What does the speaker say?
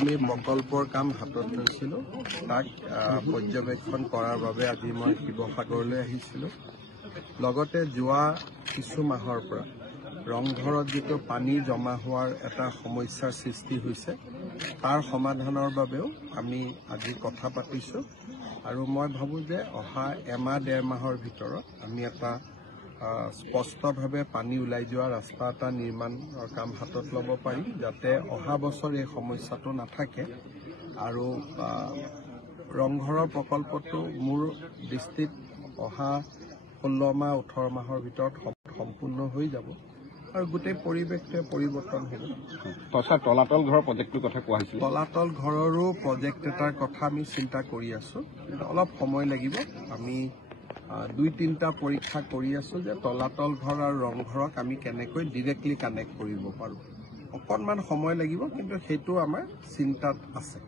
আমি প্ৰকল্পৰ কাম হাতত লৈছিলোঁ তাক পৰ্যবেক্ষণ কৰাৰ বাবে আজি মই শিৱসাগৰলৈ আহিছিলোঁ। লগতে যোৱা কিছু মাহৰ পৰা ৰংঘৰত যিটো পানী জমা হোৱাৰ এটা সমস্যাৰ সৃষ্টি হৈছে তাৰ সমাধানৰ বাবেও আমি আজি কথা পাতিছোঁ আৰু মই ভাবোঁ যে অহা এমাহ ডেৰ মাহৰ ভিতৰত আমি এটা স্পষ্টভাৱে পানী ওলাই যোৱা ৰাস্তা এটা নিৰ্মাণৰ কাম হাতত ল'ব পাৰিম, যাতে অহা বছৰ এই সমস্যাটো নাথাকে। আৰু ৰংঘৰৰ প্ৰকল্পটো মোৰ দৃষ্টিত অহা 16 মাহ 18 মাহৰ ভিতৰত সম্পূৰ্ণ হৈ যাব আৰু গোটেই পৰিৱেশটোৱে পৰিৱৰ্তন হ'ব। তলাতল ঘৰৰ প্ৰজেক্টটোৰ কথা কোৱা হৈছিল। তলাতল ঘৰৰো প্ৰজেক্ট এটাৰ কথা আমি চিন্তা কৰি আছোঁ, কিন্তু অলপ সময় লাগিব। আমি 2-3টা পৰীক্ষা কৰি আছোঁ যে তলাতল ঘৰ আৰু ৰংঘৰক আমি কেনেকৈ ডিৰেক্টলি কানেক্ট কৰিব পাৰোঁ। অকণমান সময় লাগিব, কিন্তু সেইটো আমাৰ চিন্তাত আছে।